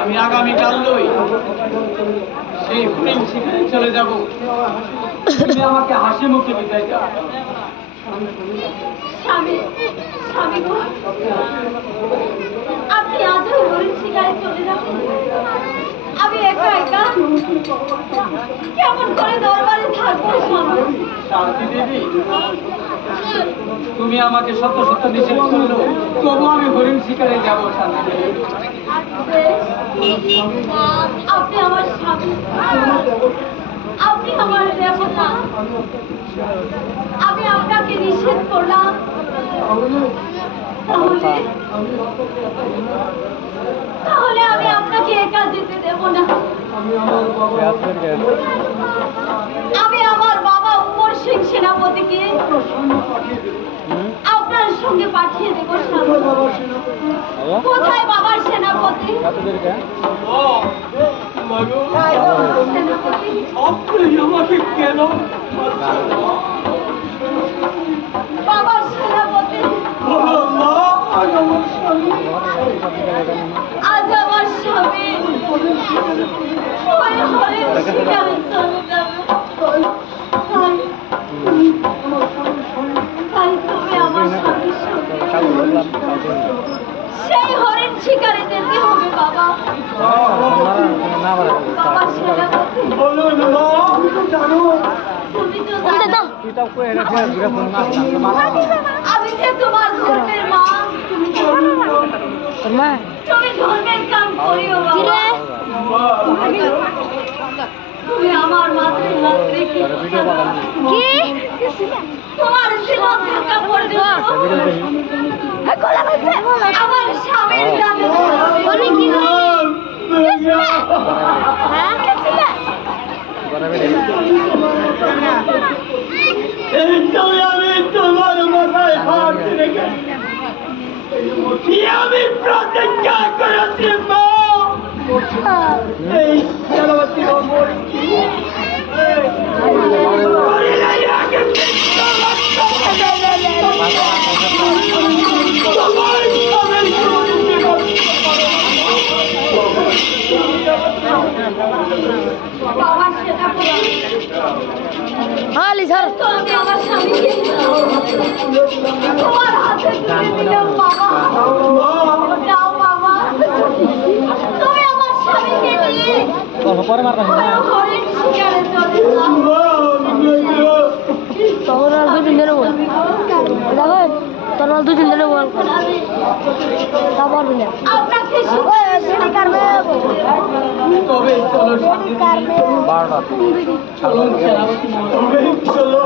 আমি আগামীকালই সেই হরিণ শিকারে চলে যাব। তুমি আমাকে হাসি মুখে বিদায় দাও। স্বামী, স্বামী গো, আপনি আজও হরিণ শিকারে চলে যাবেন? আমি একা একা কেমন করে দরবারে থাকবো স্বামী? শান্তি দেবী, তুমি আমাকে সত্য সত্য নিষেধ করলো, তবু আমি হরিণ শিকারে যাব। শান্তি দেবী, আপনি আমার স্বামী, আপনি আমার দেবতা। আমি আপনাকে নিষেধ করলাম, তাহলে আমি আপনাকে একা যেতে দেব না। আমি আমার বাবা উমর সিং সেনাপতিকে আপনার সঙ্গে পাঠিয়ে দেব। কোথায় বাবার সেনাপতি? আমাকে কেন বাবার সেনাপতি? আজ আমার স্বামী ওই হরিণ শিকারে চলে যাবে। তাই তুমি আমার স্বামীর সঙ্গে সেই হরিণ শিকারে যেতে হবে বাবা। বাবা সেনাপতি, তুমি তো জানো আমি যে তোমার ধর্মের মা। তুমি ধর্মের কাম করিও বাবা। তুমি আমার মাথায় হাত রেখে তোমার জীবন থাকা পর্যন্ত আমার স্বামীর জানে আমি তোমার মাথায় হাত রেখে আমি প্রতিজ্ঞা করেছি মা, এই সেনাপতি আমি আমার স্বামীকে তোমার হাতে তুলে দিলাম বাবা। যাও বাবা, তুমি আমার স্বামীকে নিয়ে হরিণ শিকারে চলে যাও। আপনাকে তবে চলো চলুন সেনাপতি চলো।